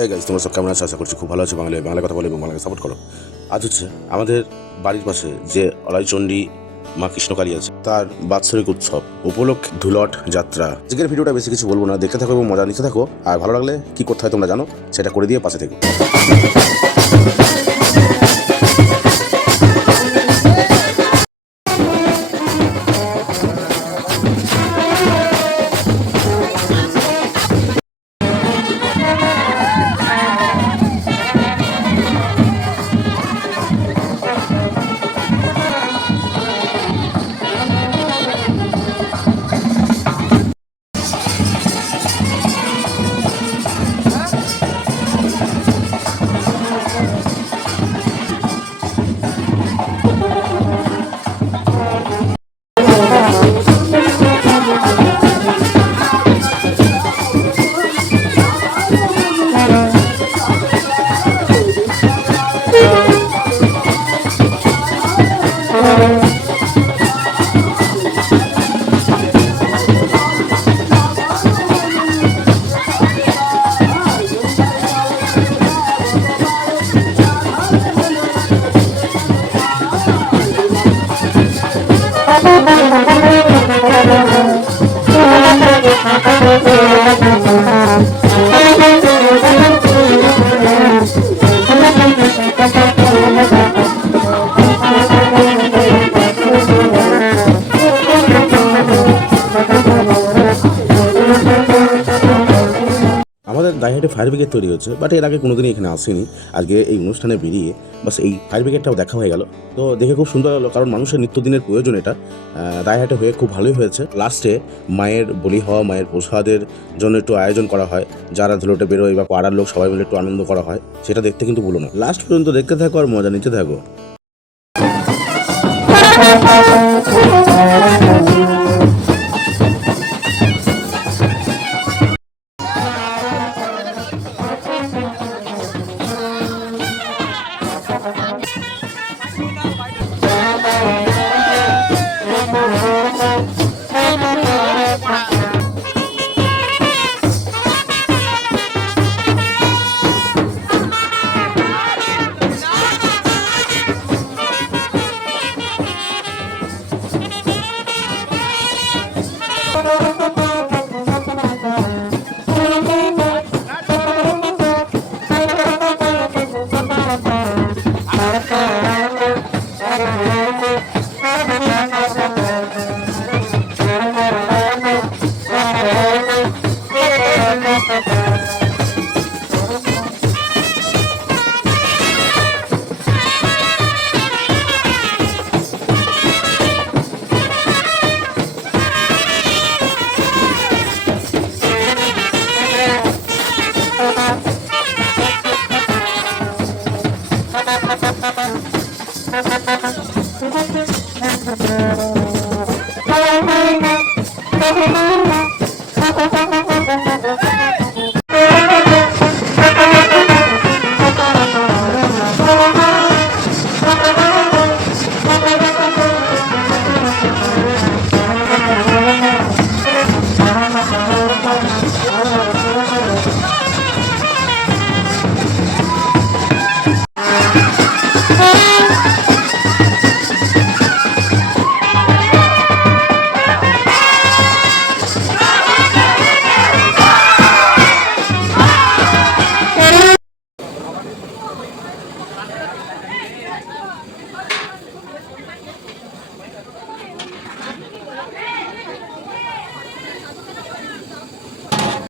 হ্যাঁ গাইজ, তোমরা সব কেমন আছো? আশা করছি খুব ভালো আছো। বাংলা কথা বলে এবং বাংলাকে সাপোর্ট করো। আজ হচ্ছে আমাদের বাড়ির পাশে যে অলাইচণ্ডী মা কৃষ্ণকালী আছে, তার বাৎসরিক উৎসব উপলক্ষে ধুলট যাত্রা। আজকের ভিডিওটা বেশি কিছু বলবো না, দেখতে থাকো এবং মজা নিতে থাকো। আর ভালো লাগলে কি করতে হয় তোমরা জানো, সেটা করে দিয়ে পাশে থেকো। আমাদের গাইহাটে ফায়ার ব্রিগেড তৈরি হচ্ছে, বাট এর আগে কোনোদিনই এখানে আসেনি। আজকে এই অনুষ্ঠানে বেরিয়ে বাস এই ফায়ার ব্রিগেডটাও দেখা হয়ে গেল। তো দেখে খুব সুন্দর লাগলো, কারণ মানুষের নিত্যদিনের প্রয়োজন এটা। গাইহাটে হয়ে খুব ভালোই হয়েছে। লাস্টে মায়ের বলি হওয়া মায়ের প্রসাদের জন্য একটু আয়োজন করা হয়, যারা ধুলোটে বেরোয় বা পাড়ার লোক সবাই মিলে একটু আনন্দ করা হয়, সেটা দেখতে কিন্তু ভুলো না। লাস্ট পর্যন্ত দেখতে থাকো আর মজা নিতে থাকো।